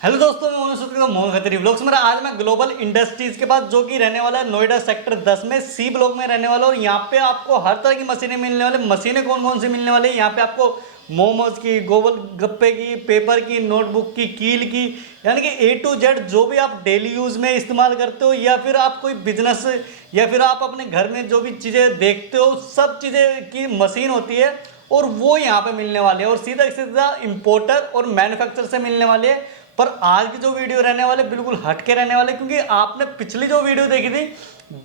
Hello दोस्तों, मैं Mohan Khatri blogs में आज मैं ग्लोबल इंडस्ट्रीज के पास जो कि रहने वाला है नोएडा सेक्टर 10 में सी ब्लॉक में रहने वाला। और यहाँ पे आपको हर तरह की मशीनें मिलने वाले। मशीनें कौन कौन सी मिलने वाली है यहाँ पे आपको? मोमोज की, गोल गप्पे की, पेपर की, नोटबुक की, कील की, यानी कि A to Z जो भी आप डेली यूज में इस्तेमाल करते हो या फिर आप कोई बिजनेस या फिर आप अपने घर में जो भी चीज़ें देखते हो सब चीज़ें की मशीन होती है और वो यहाँ पे मिलने वाली है। और सीधा सीधा इम्पोर्टर और मैन्युफैक्चर से मिलने वाले है। पर आज की जो वीडियो रहने वाले बिल्कुल हटके रहने वाले, क्योंकि आपने पिछली जो वीडियो देखी थी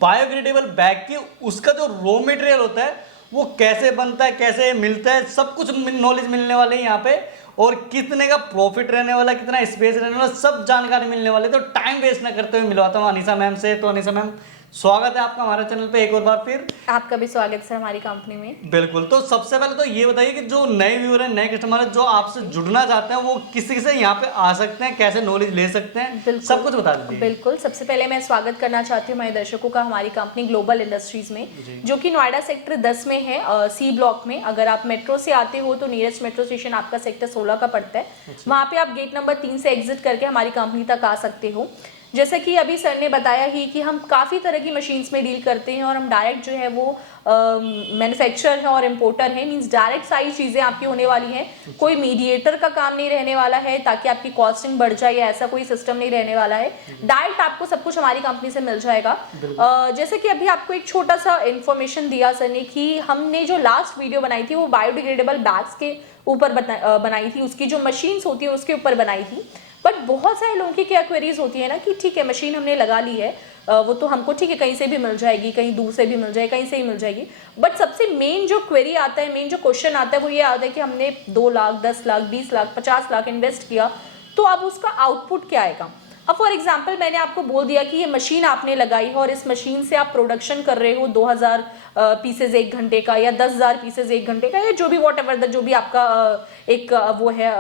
बायोडिग्रेडेबल बैग की, उसका जो रॉ मटेरियल होता है वो कैसे बनता है, कैसे मिलता है, सब कुछ नॉलेज मिलने वाले हैं यहाँ पे। और कितने का प्रॉफिट रहने वाला, कितना स्पेस रहने वाला, सब जानकारी मिलने वाले। तो टाइम वेस्ट ना करते हुए मिलवाता हूँ अनीसा मैम से। तो अनीसा मैम, स्वागत है आपका हमारे चैनल पे एक और बार फिर। आपका भी स्वागत सर हमारी कंपनी में। बिल्कुल। तो सबसे पहले तो ये बताइए कि जो नए व्यूअर हैं, नए कस्टमर हैं, जो आपसे जुड़ना चाहते हैं वो किसी से यहाँ पे आ सकते हैं, कैसे नॉलेज ले सकते हैं, सब कुछ बता दीजिए। बिल्कुल। सबसे पहले मैं स्वागत करना चाहती हूँ हमारे दर्शकों का हमारी कंपनी ग्लोबल इंडस्ट्रीज में, जो कि नोएडा सेक्टर 10 में है, सी ब्लॉक में। अगर आप मेट्रो से आते हो तो नियरेस्ट मेट्रो स्टेशन आपका सेक्टर 16 का पड़ता है। वहाँ पे आप गेट नंबर 3 से एग्जिट करके हमारी कंपनी तक आ सकते हो। जैसा कि अभी सर ने बताया ही कि हम काफ़ी तरह की मशीन्स में डील करते हैं और हम डायरेक्ट जो है वो मैन्युफैक्चरर है और इम्पोर्टर है। मींस डायरेक्ट सारी चीज़ें आपकी होने वाली हैं। कोई मीडिएटर का काम नहीं रहने वाला है ताकि आपकी कॉस्टिंग बढ़ जाए, या ऐसा कोई सिस्टम नहीं रहने वाला है। डायरेक्ट आपको सब कुछ हमारी कंपनी से मिल जाएगा। जैसे कि अभी आपको एक छोटा सा इन्फॉर्मेशन दिया सर ने कि हमने जो लास्ट वीडियो बनाई थी वो बायोडिग्रेडेबल बैग्स के ऊपर बनाई थी, उसकी जो मशीन्स होती है उसके ऊपर बनाई थी। बट बहुत सारे लोगों की क्या क्वेरीज होती है ना कि ठीक है मशीन हमने लगा ली है, वो तो हमको ठीक है कहीं से भी मिल जाएगी, कहीं दूर से भी मिल जाएगी, कहीं से ही मिल जाएगी। बट सबसे मेन जो क्वेरी आता है, मेन जो क्वेश्चन आता है वो ये आता है कि हमने 2 लाख, 10 लाख, 20 लाख, 50 लाख इन्वेस्ट किया, तो अब उसका आउटपुट क्या आएगा? अब फॉर एग्जाम्पल मैंने आपको बोल दिया कि ये मशीन आपने लगाई है और इस मशीन से आप प्रोडक्शन कर रहे हो 2000 पीसेज 1 घंटे का या 10,000 पीसेज 1 घंटे का, या जो भी वॉट एवर जो भी आपका एक वो है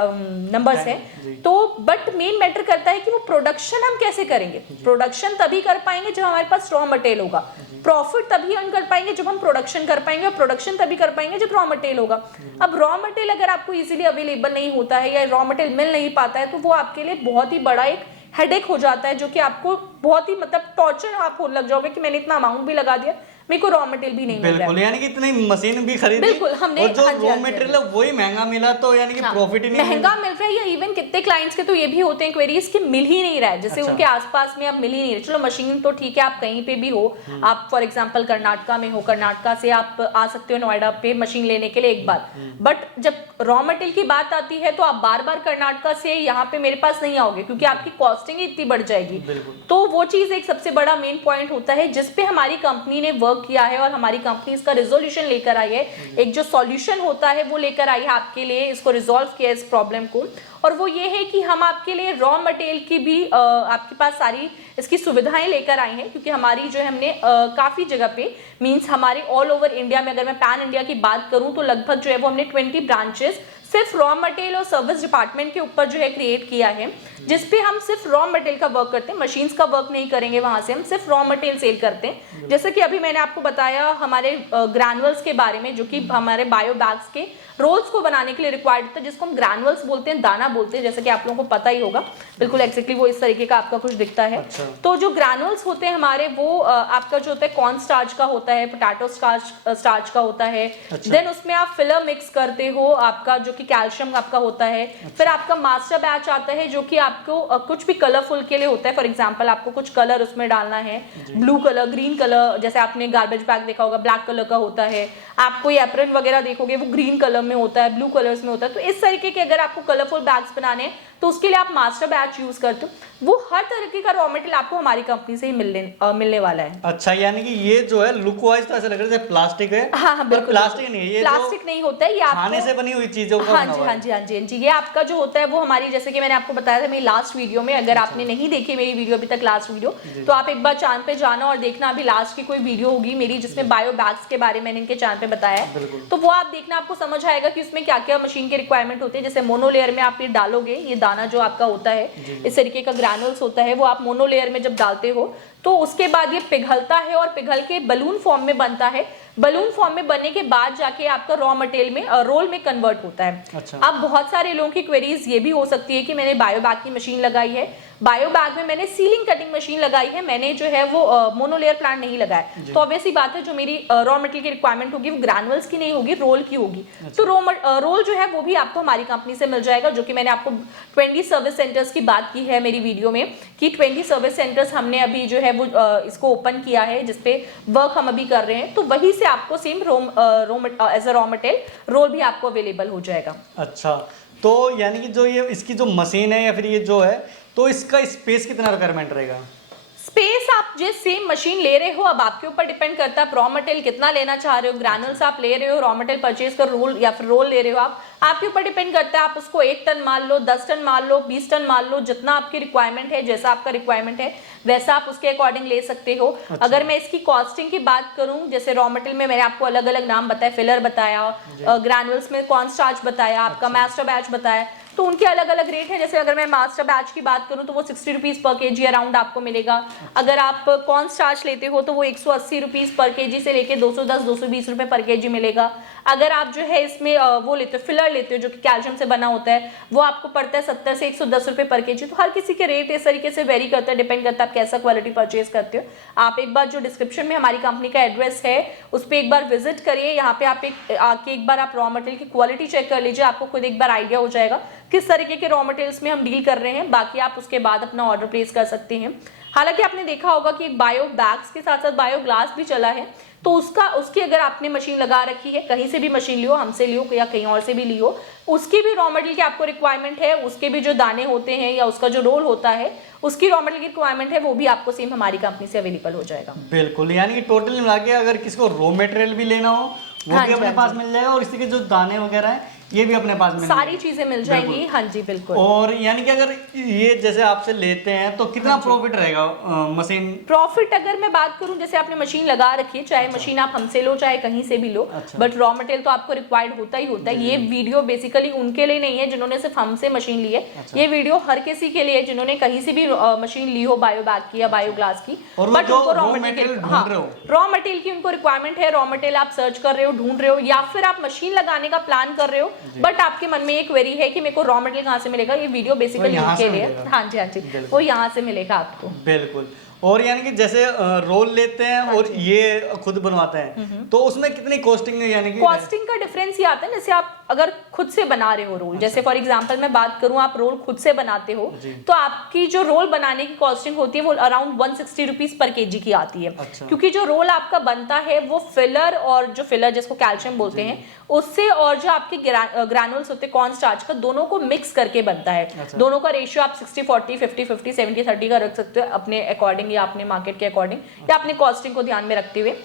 नंबर्स है। तो बट मेन मैटर करता है कि वो प्रोडक्शन हम कैसे करेंगे। प्रोडक्शन तभी कर पाएंगे जब हमारे पास रॉ मटेरियल होगा। प्रॉफिट तभी अर्न कर पाएंगे जब हम प्रोडक्शन कर पाएंगे, और प्रोडक्शन तभी कर पाएंगे जब रॉ मटेरियल होगा। अब रॉ मटेरियल अगर आपको इजीली अवेलेबल नहीं होता है या रॉ मटेरियल मिल नहीं पाता है तो वो आपके लिए बहुत ही बड़ा एक हेडेक हो जाता है, जो कि आपको बहुत ही मतलब टॉर्चर आप हो लग जाओगे कि मैंने इतना अमाउंट भी लगा दिया, मेरे को रॉ मटेरियल भी नहीं मिल रहा है। बिल्कुल, यानी कि इतनी मशीन भी खरीदी, बिल्कुल हमने, और जो रॉ मटेरियल है वही महंगा मिला, तो यानी कि प्रॉफिट ही नहीं महंगा मिल रहा है। या इवन कितने क्लाइंट्स के तो ये भी होते हैं क्वेरीज कि मिल ही नहीं रहा है, जैसे उनके आसपास में अब मिल ही नहीं रहा। चलो मशीन तो ठीक है, आप कहीं पे भी हो, आप फॉर एग्जांपल कर्नाटका में हो, कर्नाटका से आप आ सकते हो नोएडा पे मशीन लेने के लिए एक बार। बट जब रॉ मटेरियल की बात आती है तो आप बार बार कर्नाटका से यहाँ पे मेरे पास नहीं आओगे, क्योंकि आपकी कॉस्टिंग ही इतनी बढ़ जाएगी। तो वो चीज एक सबसे बड़ा मेन पॉइंट होता है जिसपे हमारी कंपनी ने वर्क किया है, और हमारी कंपनी इसका रिजोल्यूशन लेकर आई है। एक जो सॉल्यूशन होता है वो लेकर आई है आपके लिए, इसको रिजॉल्व किया इस प्रॉब्लम को। और वो ये है कि हम आपके लिए रॉ मटेरियल की भी आपके पास सारी इसकी सुविधाएं लेकर आई हैं, क्योंकि हमारी जो है हमने काफी जगह पे मींस हमारे ऑल ओवर इंडिया में, अगर मैं पैन इंडिया की बात करूं तो लगभग जो है वो हमने 20 ब्रांचेस सिर्फ रॉ मटेरियल और सर्विस डिपार्टमेंट के ऊपर जो है क्रिएट किया है, जिसपे हम सिर्फ रॉ मटेरियल का वर्क करते हैं, मशीन्स का वर्क नहीं करेंगे। वहां से हम सिर्फ रॉ मटेरियल सेल करते हैं। जैसे कि अभी मैंने आपको बताया हमारे ग्रैनुअल्स के बारे में, जो कि हमारे बायो बैग्स के रोल्स को बनाने के लिए रिक्वायर्ड होता है, जिसको हम ग्रैनुअल्स बोलते हैं, दाना बोलते हैं, जैसे कि आप लोगों को पता ही होगा। बिल्कुल एक्जेक्टली वो इस तरीके का आपका कुछ दिखता है। तो जो ग्रैनुअल्स होते हैं हमारे, वो आपका जो होता है कॉर्न स्टार्च का होता है, पोटैटो स्टार्च का होता है। देन उसमें आप फिलर मिक्स करते हो, आपका जो कि कैल्शियम आपका होता है। फिर आपका मास्टर बैच आता है जो कि आपको कुछ भी कलरफुल के लिए होता है। फॉर एग्जांपल आपको कुछ कलर उसमें डालना है, ब्लू कलर, ग्रीन कलर, जैसे आपने गार्बेज बैग देखा होगा ब्लैक कलर का होता है, आप कोई एप्रन वगैरह देखोगे वो ग्रीन कलर में होता है, ब्लू कलर्स में होता है। तो इस तरीके के अगर आपको कलरफुल बैग्स बनाने हैं तो उसके लिए आप मास्टर बैच यूज करते हो। वो हर तरीके का रॉ मटेरियल आपको हमारी कंपनी से ही मिलने वाला है। अच्छा, यानी कि ये जो है लुक वाइज तो ऐसा लग रहा है जैसे प्लास्टिक है। हाँ, बिल्कुल प्लास्टिक नहीं है, ये प्लास्टिक नहीं होता है, ये खाने से बनी हुई चीजों का हाँ जी हाँ जी हाँ जी हाँ जी। ये आपका जो होता है वो हमारी, जैसे कि मैंने आपको बताया था मेरी लास्ट वीडियो में, अगर आपने नहीं देखी मेरी वीडियो अभी तक लास्ट वीडियो, तो आप एक बार चैनल पे जाना और देखना, अभी लास्ट की कोई वीडियो होगी मेरी जिसमें बायो बैग्स के बारे में मैंने इनके चैनल पे बताया है, तो वो आप देखना, आपको समझ आएगा कि उसमें क्या क्या मशीन के रिक्वायरमेंट होते हैं। जैसे मोनो लेयर में आप ये डालोगे, ये दाना जो आपका होता है इस तरीके का ग्रैनुल्स होता है, वो आप मोनो लेयर में जब डालते हो तो उसके बाद ये पिघलता है और पिघल के बलून फॉर्म में बनता है। बलून फॉर्म में बनने के बाद जाके आपका रॉ मटेरियल में रोल में कन्वर्ट होता है। अच्छा। अब बहुत सारे लोगों की क्वेरीज ये भी हो सकती है कि मैंने बायो बैग की मशीन लगाई है, बायो बैग में मैंने सीलिंग कटिंग मशीन लगाई है, मैंने जो है वो मोनोलेयर प्लांट नहीं लगाया, तो ऑब्वियसली बात है जो मेरी रॉ मटेरियल की रिक्वायरमेंट होगी वो ग्रैनुअल्स की नहीं होगी, रोल की होगी। तो रोल जो है वो भी आपको हमारी कंपनी से मिल जाएगा, जो कि मैंने आपको 20 सर्विस सेंटर्स की बात की है मेरी वीडियो में कि 20 सर्विस सेंटर्स हमने अभी जो है वो इसको ओपन किया है, जिसपे वर्क हम अभी कर रहे हैं। तो वही से आपको same as a raw material roll भी आपको अवेलेबल हो जाएगा। अच्छा, तो यानी कि जो ये इसकी जो मशीन है या फिर ये जो है, तो इसका स्पेस कितना रिक्वायरमेंट रहेगा? स्पेस आप जो सेम मशीन ले रहे हो, अब आपके ऊपर डिपेंड करता है रॉ मटेरियल कितना लेना चाह रहे हो। ग्रैनुल्स आप ले रहे हो, रॉ मटेरियल परचेज कर रोल या फिर रोल ले रहे हो, आपके ऊपर डिपेंड करता है। आप उसको 1 टन मान लो, 10 टन मान लो, 20 टन मान लो, जितना आपकी रिक्वायरमेंट है, जैसा आपका रिक्वायरमेंट है वैसा आप उसके अकॉर्डिंग ले सकते हो। अच्छा। अगर मैं इसकी कॉस्टिंग की बात करूं, जैसे रॉ मटेरियल में मैंने आपको अलग अलग नाम बताया, फिलर बताया, ग्रैनुल्स में कॉर्न स्टार्च बताया, आपका मास्टर बैच बताया, तो उनके अलग अलग रेट है। जैसे अगर मैं मास्टर बैच की बात करूं तो वो 60 रुपीज पर केजी अराउंड आपको मिलेगा। अगर आप कॉर्न स्टार्च लेते हो तो वो 180 रुपीज पर केजी से लेके 210-220 रुपए पर केजी मिलेगा। अगर आप जो है इसमें वो लेते हो, फिलर लेते हो जो कि कैल्शियम से बना होता है, वो आपको पड़ता है 70 से 110 रुपए पर केजी। तो हर किसी के रेट इस तरीके से वेरी करता है, डिपेंड करता है आप कैसा क्वालिटी परचेज करते हो। आप एक बार जो डिस्क्रिप्शन में हमारी कंपनी का एड्रेस है उस पर एक बार विजिट करिए, यहाँ पे आप आके एक बार आप रॉ मटेरियल की क्वालिटी चेक कर लीजिए, आपको खुद एक बार आइडिया हो जाएगा किस तरीके के रॉ मटेरियल्स में हम डील कर रहे हैं। बाकी आप उसके बाद अपना ऑर्डर प्लेस कर सकते हैं। हालांकि आपने देखा होगा कि एक बायो बैग्स के साथ साथ बायो ग्लास भी चला है, तो उसकी अगर आपने मशीन लगा रखी है, कहीं से भी मशीन लियो, हमसे लियो या कहीं और से भी लियो, उसकी भी रॉ मटेरियल की आपको रिक्वायरमेंट है, उसके भी जो दाने होते हैं या उसका जो रोल होता है उसकी रॉ मटेरियल की रिक्वायरमेंट है, वो भी आपको सेम हमारी कंपनी से अवेलेबल हो जाएगा। बिल्कुल, यानी कि टोटल मिला के अगर किसी को रॉ मटेरियल भी लेना हो वो भी अपने पास मिल जाएगा, और इसी के जो दाने वगैरह हैं ये भी अपने पास मिल सारी चीजें मिल जाएंगी। हाँ जी बिल्कुल। और यानी कि अगर ये जैसे आपसे लेते हैं तो कितना प्रॉफिट रहेगा मशीन? प्रॉफिट अगर मैं बात करूं, जैसे आपने मशीन लगा रखी है, चाहे मशीन आप हमसे लो चाहे कहीं से भी लो, बट रॉ मटेरियल तो आपको रिक्वायर्ड होता ही होता है। ये वीडियो बेसिकली उनके लिए नहीं है जिन्होंने सिर्फ हमसे मशीन ली है, ये वीडियो हर किसी के लिए है जिन्होंने कहीं से भी मशीन ली हो, बायो बैग की या बायो ग्लास की, बट उनको रॉ मटेरियल की उनको रिक्वायरमेंट है। रॉ मटेरियल आप सर्च कर रहे हो, ढूंढ रहे हो, या फिर आप मशीन लगाने का प्लान कर रहे हो, बट आपके मन में एक क्वेरी है कि मेरे को रॉ मटेरियल कहाँ से मिलेगा, ये वीडियो बेसिकली उनके लिए। हाँ जी हाँ जी, वो यहाँ से मिलेगा आपको। बिल्कुल। और यानी कि जैसे रोल लेते हैं और ये खुद बनवाते हैं, तो उसमें कितनी कॉस्टिंग है? यानी कि कॉस्टिंग का डिफरेंस ये आता है, जैसे आप अगर खुद से बना रहे हो रोल, जैसे फॉर एग्जांपल मैं बात करूं, आप रोल खुद से बनाते हो तो आपकी जो रोल बनाने की कॉस्टिंग होती है वो अराउंड 160 रुपीज पर केजी की आती है। अच्छा। क्योंकि जो रोल आपका बनता है वो फिलर, और जो फिलर जिसको कैल्शियम बोलते हैं उससे, और जो आपके ग्रैनुल्स होते हैं कॉर्न स्टार्च का, दोनों को मिक्स करके बनता है। अच्छा। दोनों का रेशियो आप 60-40, 50-50, 70-30 का रख सकते हो अपने अकॉर्डिंग या अपने मार्केट के अकॉर्डिंग या अपने कॉस्टिंग को ध्यान में रखते हुए।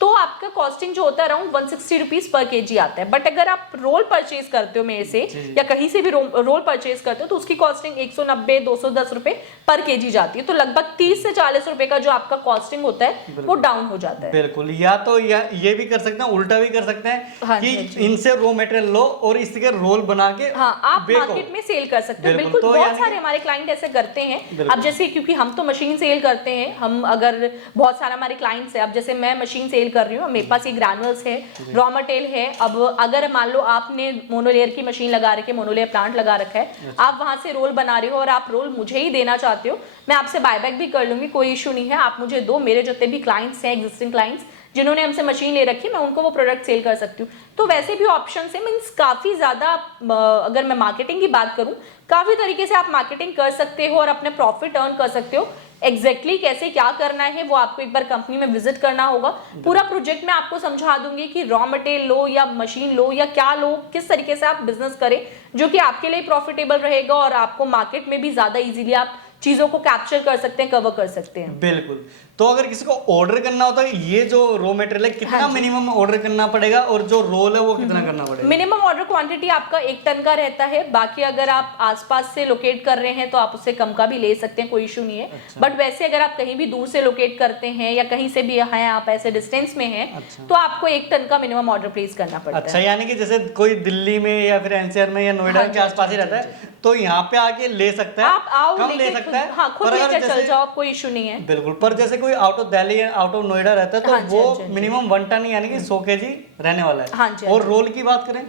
तो आपका कॉस्टिंग जो होता है अराउंड 160 रुपीज पर केजी आता है। बट अगर आप रोल परचेज करते हो मेरे से या कहीं से भी रोल परचेज करते हो तो उसकी कॉस्टिंग 190-210 रुपए पर केजी जाती है। तो लगभग 30 से 40 रुपए का जो आपका कॉस्टिंग होता है वो डाउन हो जाता है। बिल्कुल। या तो ये भी कर सकते हैं, उल्टा भी कर सकते हैं कि इनसे रॉ मटेरियल लो और इसके रोल बना के आप मार्केट में सेल कर सकते हो। बिल्कुल, बहुत सारे हमारे क्लाइंट ऐसे करते हैं। अब जैसे क्योंकि हम तो मशीन सेल करते हैं, हम अगर बहुत सारे हमारे क्लाइंट्स है, अब जैसे मैं मशीन सेल कर रही हूँ, मेरे पास ये ग्रैनुल्स है, रॉ मटेरियल है। अब अगर मान लो आपने मोनोलेयर की मशीन लगा रखी है, मोनोलेयर प्लांट लगा रखा है, आप वहां से रोल बना रहे हो और आप रोल मुझे ही देना चाहते हो, मैं आपसे बायबैक भी कर लूंगी, कोई इशू नहीं है। आप मुझे दो, मेरे जितने भी क्लाइंट्स हैं, एग्जिस्टिंग क्लाइंट्स जिन्होंने हमसे मशीन ले रखी है, मैं उनको वो प्रोडक्ट सेल कर सकती हूँ। तो वैसे भी ऑप्शन है, मीन्स काफी ज्यादा अगर मैं मार्केटिंग की बात करूँ, काफी तरीके से आप मार्केटिंग कर सकते हो और अपने प्रॉफिट अर्न कर सकते हो। एग्जैक्टली कैसे क्या करना है वो आपको एक बार कंपनी में विजिट करना होगा। पूरा प्रोजेक्ट मैं आपको समझा दूंगी कि रॉ मटेरियल लो या मशीन लो या क्या लो, किस तरीके से आप बिजनेस करें जो कि आपके लिए प्रॉफिटेबल रहेगा और आपको मार्केट में भी ज्यादा इजीली आप चीजों को कैप्चर कर सकते हैं, कवर कर सकते हैं। बिल्कुल। तो अगर किसी को ऑर्डर करना होता है, ये जो रॉ मटेरियल है कितना मिनिमम ऑर्डर करना पड़ेगा और जो रोल है वो कितना करना पड़ेगा? मिनिमम ऑर्डर क्वांटिटी आपका 1 टन का रहता है। बाकी अगर आप आसपास से लोकेट कर रहे हैं तो आप उससे कम का भी ले सकते हैं, कोई इशू नहीं है। बट वैसे अगर आप कहीं भी दूर से लोकेट करते हैं या कहीं से भी हैं, आप ऐसे डिस्टेंस में हैं, तो आपको 1 टन का मिनिमम ऑर्डर प्लेस करना पड़ता है। अच्छा, यानी कि जैसे कोई दिल्ली में या फिर एनसीआर में या नोएडा के आसपास ही रहता है तो यहाँ पे आके ले सकता है, आप आओ, कम ले सकता है। हाँ, खुद लेकर चल जाओ, कोई इशू नहीं है। बिल्कुल। पर जैसे कोई out of Delhi out of Noida रहता है तो वो मिनिमम 1 टन यानी कि 100 केजी रहने वाला है। हाँ जी। और रोल की बात करें,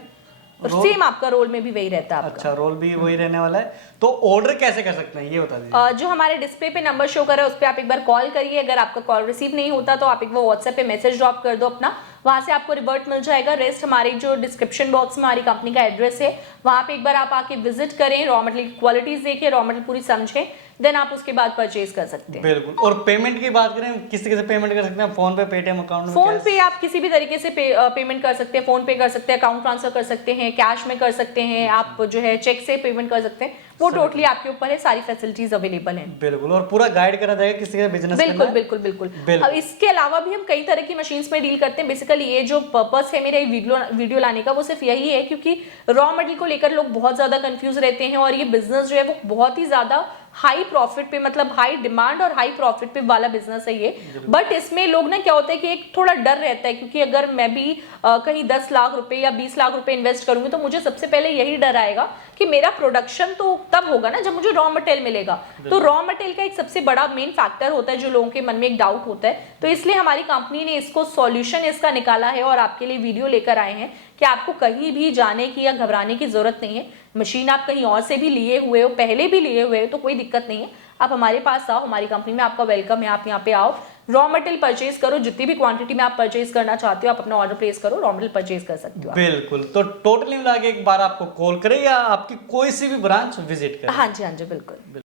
सेम आपका रोल में भी वही रहता है आपका। अच्छा, रोल भी वही रहने वाला है। तो ऑर्डर कैसे कर सकते हैं ये बता दीजिए। जो हमारे डिस्प्ले पे नंबर शो कर रहा है उस पर आप एक बार कॉल करिए। अगर आपका कॉल रिसीव नहीं होता तो आप एक बार व्हाट्सएप पे मैसेज ड्रॉप कर दो अपना, वहां से आपको रिवर्ट मिल जाएगा। रेस्ट हमारी जो डिस्क्रिप्शन बॉक्स में हमारी कंपनी का एड्रेस है, वहां पे एक बार आप आके विजिट करें, रॉ मटेरियल की क्वालिटीज देखिए, रॉ मटेरियल पूरी समझें, देन आप उसके बाद परचेज कर सकते हैं। बिल्कुल। और पेमेंट की बात करें, किस तरीके से पेमेंट कर सकते हैं? फोन पे, पेटीएम अकाउंट में? फोन पे आप किसी भी तरीके से पेमेंट कर सकते हैं, फोन पे कर सकते हैं, अकाउंट ट्रांसफर कर सकते हैं, कैश में कर सकते हैं, आप जो है चेक से पेमेंट कर सकते हैं। वो टोटली आपके ऊपर है, सारी फैसिलिटीज अवेलेबल हैं। बिल्कुल। और पूरा गाइड करा जाएगा किसी का बिजनेस। बिल्कुल बिल्कुल बिल्कुल। अब इसके अलावा भी हम कई तरह की मशीन्स में डील करते हैं। बेसिकली ये जो पर्पस है मेरे वीडियो लाने का वो सिर्फ यही है क्योंकि रॉ मटेरियल को लेकर लोग बहुत ज्यादा कंफ्यूज रहते हैं और ये बिजनेस जो है वो बहुत ही ज्यादा हाई प्रॉफिट पे, मतलब हाई डिमांड और हाई प्रॉफिट पे वाला बिजनेस है ये। बट इसमें लोग ना क्या होता है कि एक थोड़ा डर रहता है, क्योंकि अगर मैं भी कहीं 10 लाख रुपए या 20 लाख रुपए इन्वेस्ट करूंगी तो मुझे सबसे पहले यही डर आएगा कि मेरा प्रोडक्शन तो तब होगा ना जब मुझे रॉ मटेरियल मिलेगा। तो रॉ मटेरियल का एक सबसे बड़ा मेन फैक्टर होता है जो लोगों के मन में एक डाउट होता है। तो इसलिए हमारी कंपनी ने इसको सॉल्यूशन इसका निकाला है और आपके लिए वीडियो लेकर आए हैं कि आपको कहीं भी जाने की या घबराने की जरूरत नहीं है। मशीन आप कहीं और से भी लिए हुए हो, पहले भी लिए हुए हो, तो कोई दिक्कत नहीं है। आप हमारे पास आओ, हमारी कंपनी में आपका वेलकम है। आप यहाँ पे आओ, रॉ मटेरियल परचेज करो, जितनी भी क्वांटिटी में आप परचेज करना चाहते हो आप अपना ऑर्डर प्लेस करो, रॉ मटेरियल परचेज कर सकते हो। बिल्कुल। तो टोटली मिला के एक बार आपको कॉल करें या आपकी कोई सी भी ब्रांच विजिट करें। हाँ जी, हाँ जी, बिल्कुल।